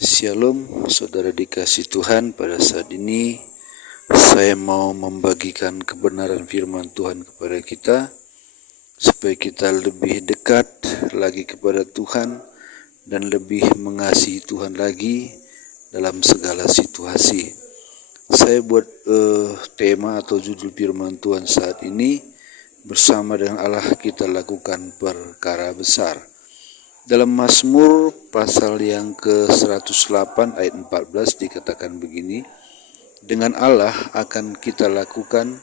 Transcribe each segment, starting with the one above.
Shalom, saudara dikasih Tuhan. Pada saat ini saya mau membagikan kebenaran firman Tuhan kepada kita, supaya kita lebih dekat lagi kepada Tuhan dan lebih mengasihi Tuhan lagi dalam segala situasi. Saya buat tema atau judul firman Tuhan saat ini, bersama dengan Allah kita lakukan perkara besar. Dalam Mazmur pasal yang ke-108 ayat 14 dikatakan begini, dengan Allah akan kita lakukan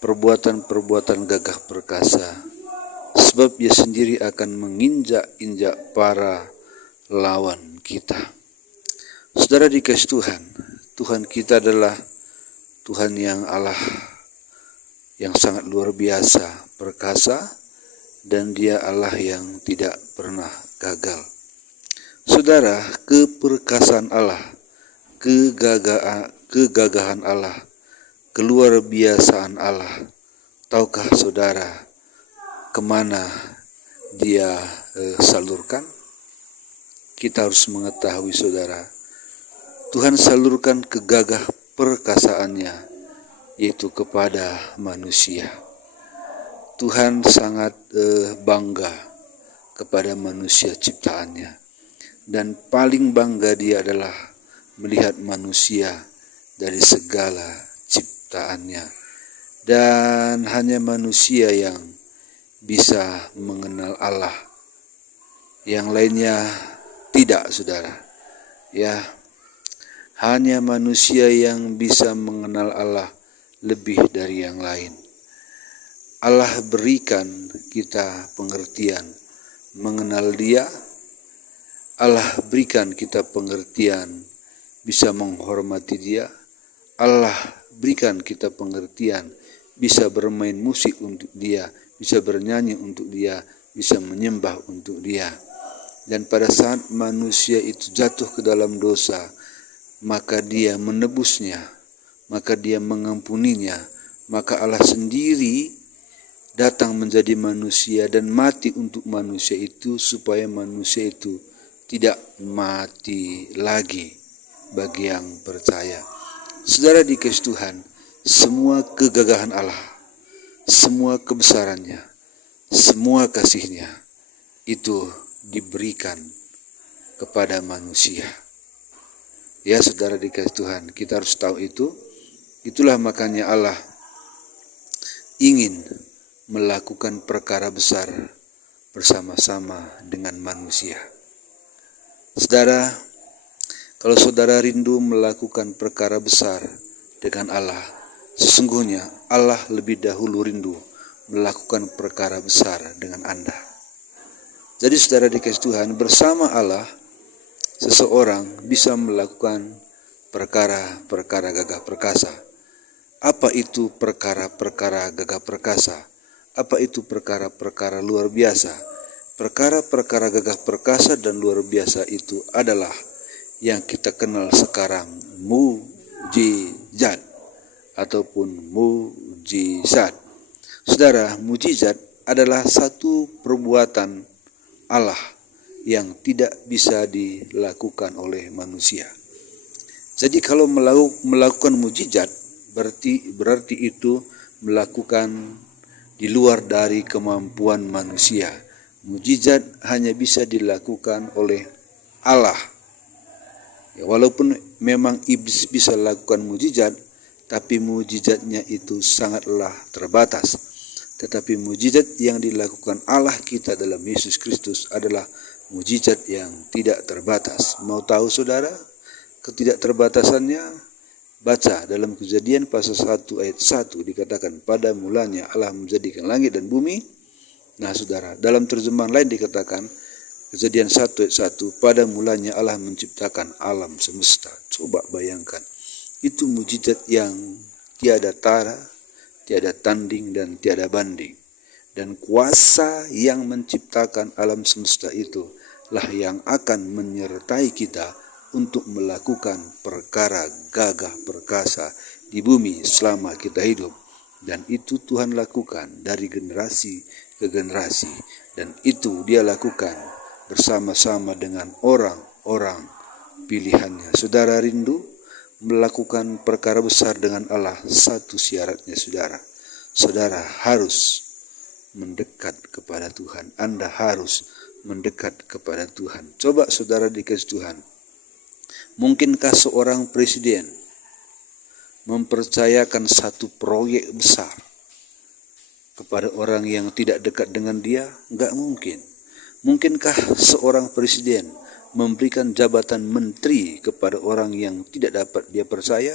perbuatan-perbuatan gagah perkasa, sebab Dia sendiri akan menginjak-injak para lawan kita. Saudara dikasih Tuhan, Tuhan kita adalah Tuhan yang Allah yang sangat luar biasa, perkasa, dan Dia Allah yang tidak pernah gagal. Saudara, keperkasaan Allah, kegagahan Allah, keluar biasaan Allah, tahukah saudara kemana Dia salurkan? Kita harus mengetahui saudara, Tuhan salurkan kegagah perkasaannya, yaitu kepada manusia. Tuhan sangat bangga kepada manusia ciptaannya, dan paling bangga Dia adalah melihat manusia dari segala ciptaannya, dan hanya manusia yang bisa mengenal Allah, yang lainnya tidak, saudara. Ya, hanya manusia yang bisa mengenal Allah lebih dari yang lain. Allah berikan kita pengertian mengenal Dia. Allah berikan kita pengertian bisa menghormati Dia. Allah berikan kita pengertian bisa bermain musik untuk Dia, bisa bernyanyi untuk Dia, bisa menyembah untuk Dia. Dan pada saat manusia itu jatuh ke dalam dosa, maka Dia menebusnya, maka Dia mengampuninya, maka Allah sendiri datang menjadi manusia dan mati untuk manusia itu, supaya manusia itu tidak mati lagi bagi yang percaya. Saudara dikasih Tuhan, semua kegagahan Allah, semua kebesarannya, semua kasihnya itu diberikan kepada manusia. Ya saudara dikasih Tuhan, kita harus tahu itu. Itulah makanya Allah ingin melakukan perkara besar bersama-sama dengan manusia. Saudara, kalau saudara rindu melakukan perkara besar dengan Allah, sesungguhnya Allah lebih dahulu rindu melakukan perkara besar dengan Anda. Jadi saudara dikasih Tuhan, bersama Allah seseorang bisa melakukan perkara-perkara gagah perkasa. Apa itu perkara-perkara gagah perkasa? Apa itu perkara-perkara luar biasa? Perkara-perkara gagah perkasa dan luar biasa itu adalah yang kita kenal sekarang mujizat ataupun mujizat. Saudara, mujizat adalah satu perbuatan Allah yang tidak bisa dilakukan oleh manusia. Jadi kalau melakukan mujizat berarti itu melakukan di luar dari kemampuan manusia. Mujizat hanya bisa dilakukan oleh Allah. Ya, walaupun memang iblis bisa lakukan mujizat, tapi mujizatnya itu sangatlah terbatas. Tetapi mujizat yang dilakukan Allah kita dalam Yesus Kristus adalah mujizat yang tidak terbatas. Mau tahu saudara ketidakterbatasannya? Baca dalam Kejadian pasal 1 ayat 1 dikatakan, pada mulanya Allah menjadikan langit dan bumi. Nah saudara, dalam terjemahan lain dikatakan, Kejadian 1 ayat 1, pada mulanya Allah menciptakan alam semesta. Coba bayangkan, itu mujizat yang tiada tara, tiada tanding, dan tiada banding. Dan kuasa yang menciptakan alam semesta itu lah yang akan menyertai kita untuk melakukan perkara gagah perkasa di bumi selama kita hidup. Dan itu Tuhan lakukan dari generasi ke generasi, dan itu Dia lakukan bersama-sama dengan orang-orang pilihannya. Saudara rindu melakukan perkara besar dengan Allah, satu syaratnya saudara. Saudara harus mendekat kepada Tuhan. Anda harus mendekat kepada Tuhan. Coba saudara dikasih Tuhan. Mungkinkah seorang presiden mempercayakan satu proyek besar kepada orang yang tidak dekat dengan dia? Enggak mungkin. Mungkinkah seorang presiden memberikan jabatan menteri kepada orang yang tidak dapat dia percaya?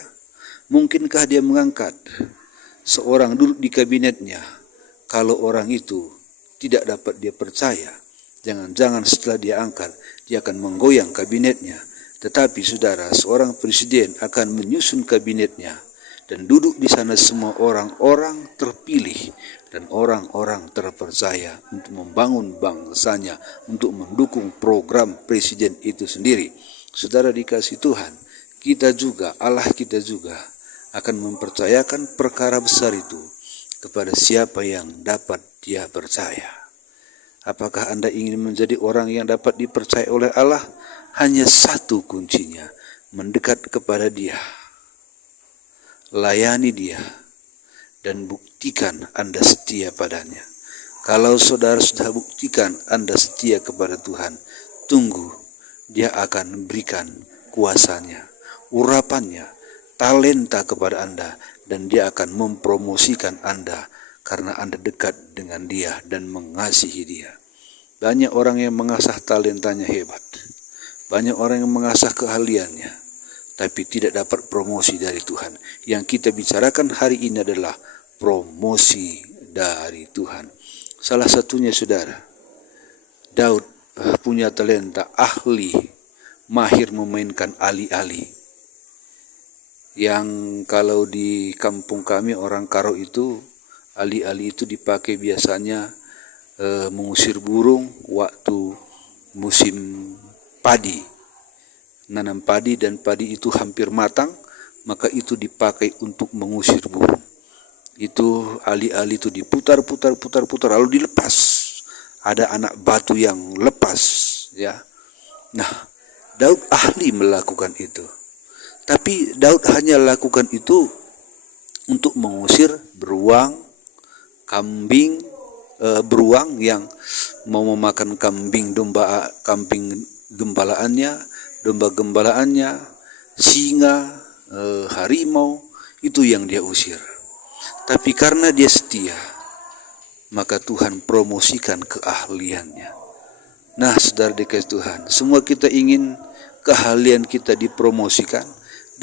Mungkinkah dia mengangkat seorang duduk di kabinetnya kalau orang itu tidak dapat dia percaya? Jangan-jangan setelah dia angkat, dia akan menggoyang kabinetnya. Tetapi saudara, seorang presiden akan menyusun kabinetnya dan duduk di sana semua orang-orang terpilih dan orang-orang terpercaya untuk membangun bangsanya, untuk mendukung program presiden itu sendiri. Saudara dikasih Tuhan, kita juga, Allah kita juga akan mempercayakan perkara besar itu kepada siapa yang dapat dia percaya. Apakah Anda ingin menjadi orang yang dapat dipercaya oleh Allah? Hanya satu kuncinya, mendekat kepada Dia, layani Dia, dan buktikan Anda setia padanya. Kalau saudara sudah buktikan Anda setia kepada Tuhan, tunggu, Dia akan memberikan kuasanya, urapannya, talenta kepada Anda, dan Dia akan mempromosikan Anda karena Anda dekat dengan Dia dan mengasihi Dia. Banyak orang yang mengasah talentanya hebat, banyak orang yang mengasah keahliannya, tapi tidak dapat promosi dari Tuhan. Yang kita bicarakan hari ini adalah promosi dari Tuhan. Salah satunya saudara, Daud punya talenta, ahli, mahir memainkan ali-ali. Yang kalau di kampung kami orang Karo itu, ali-ali itu dipakai biasanya mengusir burung waktu musim padi, nanam padi dan padi itu hampir matang, maka itu dipakai untuk mengusir burung. Itu ali-ali itu diputar-putar lalu dilepas. Ada anak batu yang lepas, ya. Nah, Daud ahli melakukan itu. Tapi Daud hanya lakukan itu untuk mengusir beruang, kambing, beruang yang mau memakan kambing gembalaannya, domba gembalaannya, singa, harimau, itu yang dia usir. Tapi karena dia setia, maka Tuhan promosikan keahliannya. Nah, saudara dikasih Tuhan, semua kita ingin keahlian kita dipromosikan,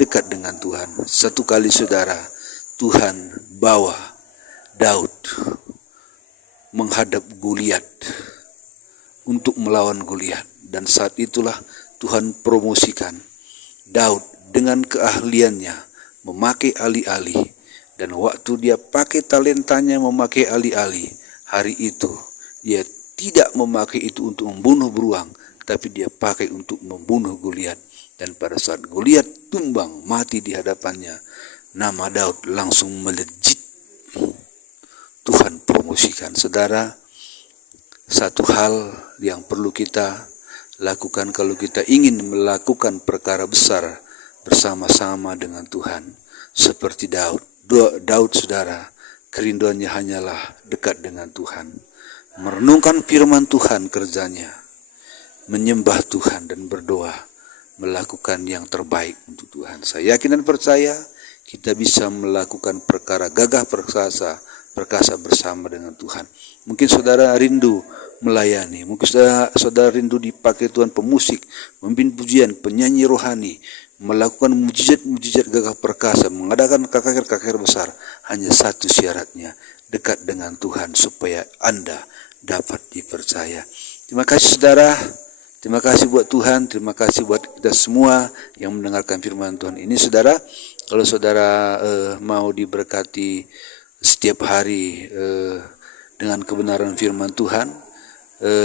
dekat dengan Tuhan. Satu kali saudara, Tuhan bawa Daud menghadap Goliat untuk melawan Goliat, dan saat itulah Tuhan promosikan Daud dengan keahliannya memakai ali-ali, dan waktu dia pakai talentanya memakai ali-ali, hari itu dia tidak memakai itu untuk membunuh beruang, tapi dia pakai untuk membunuh Goliat. Dan pada saat Goliat tumbang mati di hadapannya, nama Daud langsung melejit. Tuhan promosikan. Saudara, satu hal yang perlu kita lakukan kalau kita ingin melakukan perkara besar bersama-sama dengan Tuhan, seperti Daud. Daud, saudara, kerinduannya hanyalah dekat dengan Tuhan, merenungkan firman Tuhan kerjanya, menyembah Tuhan dan berdoa, melakukan yang terbaik untuk Tuhan. Saya yakin dan percaya kita bisa melakukan perkara gagah perkasa bersama dengan Tuhan. Mungkin saudara rindu melayani, mungkin saudara rindu dipakai Tuhan pemusik, memimpin pujian, penyanyi rohani, melakukan mujizat-mujizat gagah perkasa, mengadakan KKR besar. Hanya satu syaratnya, dekat dengan Tuhan supaya Anda dapat dipercaya. Terima kasih saudara, terima kasih buat Tuhan, terima kasih buat kita semua yang mendengarkan firman Tuhan ini. Saudara, kalau saudara mau diberkati setiap hari dengan kebenaran firman Tuhan,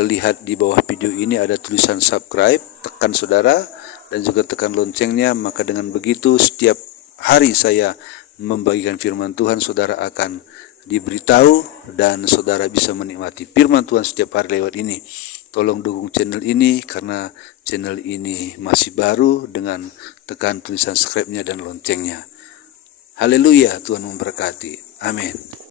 lihat di bawah video ini ada tulisan subscribe, tekan saudara, dan juga tekan loncengnya. Maka dengan begitu setiap hari saya membagikan firman Tuhan, saudara akan diberitahu dan saudara bisa menikmati firman Tuhan setiap hari lewat ini. Tolong dukung channel ini karena channel ini masih baru, dengan tekan tulisan subscribe-nya dan loncengnya. Haleluya, Tuhan memberkati. Amin.